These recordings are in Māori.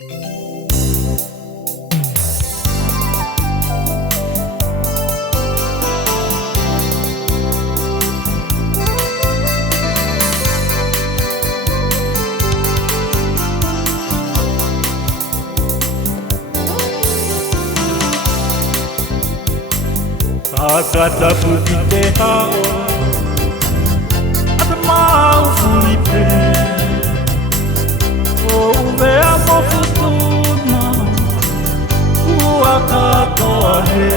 Agata putite hao Ata mau fulipe O uvea mo futuna Ua katoa he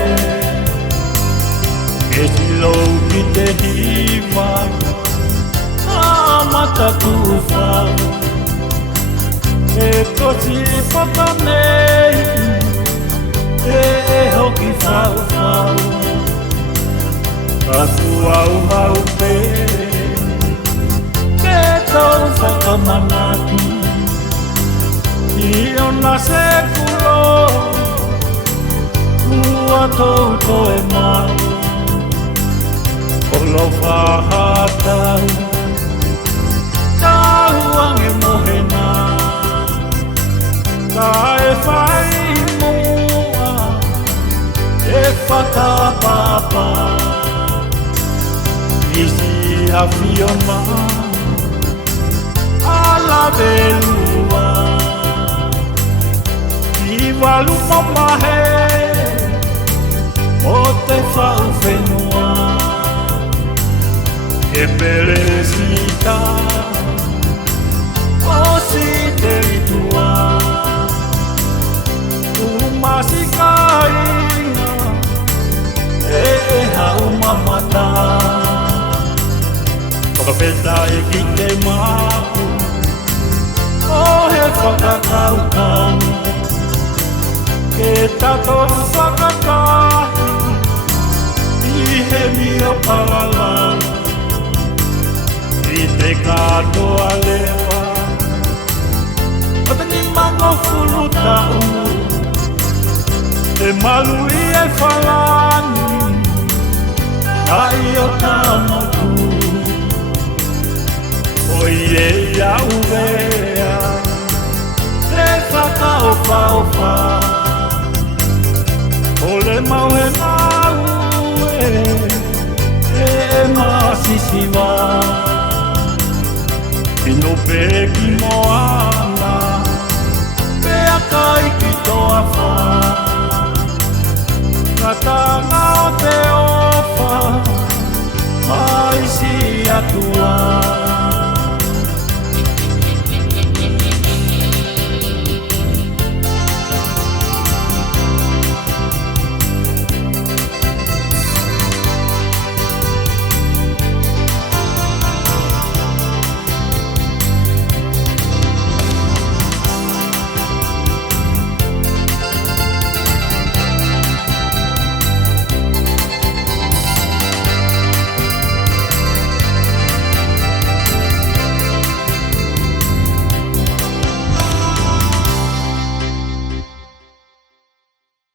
E silo pite hiva Amata tufa E kosi patanei E hoki fau fau Aku au mau pe Ke tau whakamanaki I ona sekulo Kua tau koe mau Olo whahatau Tau ange mohena Ka e whai mua E whakapapa Isi afiona ala velua I walu mamahe o te whau whenua E peresita o si te ritua Umasikaina e hau mamata Whakawheta e ki te mahu O he whakakaukau Ke tatoru whakakahi I he mio palala I te katoa lewa O te ni mango fulu tau Te malu I e whalani Ai o tamotu Oi e ia uvea E whakaopa O le mau he mau E masisiwa Ino peki moa